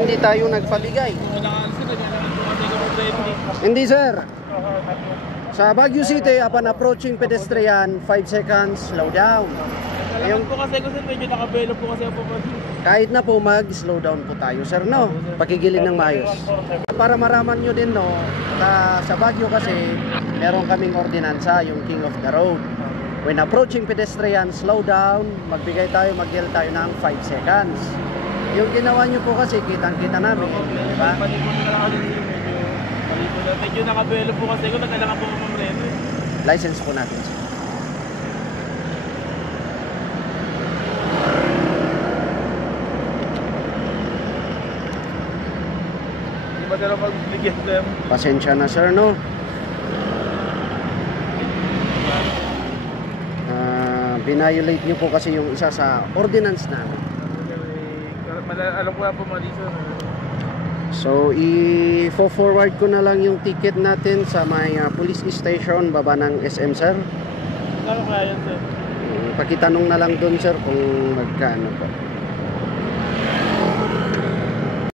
Hindi tayo nagpabigay. Hindi sir. Sa Baguio City, upon approaching pedestrian, 5 seconds, slow down. Salamat po kasi kasi medyo nakabelo po kasi ako po. Kahit na po mag-slow down po tayo sir, no? Pakigilin ng maayos. Para maraman nyo din, no, na sa Baguio kasi meron kaming ordinansa, yung King of the Road. When approaching pedestrian, slow down, magbigay tayo, mag-yell tayo ng 5 seconds. Yung ginawa nyo po kasi, kitang-kita namin, di ba? Medyo nakabelo po kasi kung nagkailangan po mamreno. License po natin sir. Hindi ba talaga magbigyan them? Pasensya na sir, no? Binayolate nyo po kasi yung isa sa ordinance namin. Alam ko na po mali sir. So, i-forward ko na lang yung ticket natin sa may police station, baba ng SM sir. Kano kaya yan sir? Pakitanong na lang doon sir kung magkano po.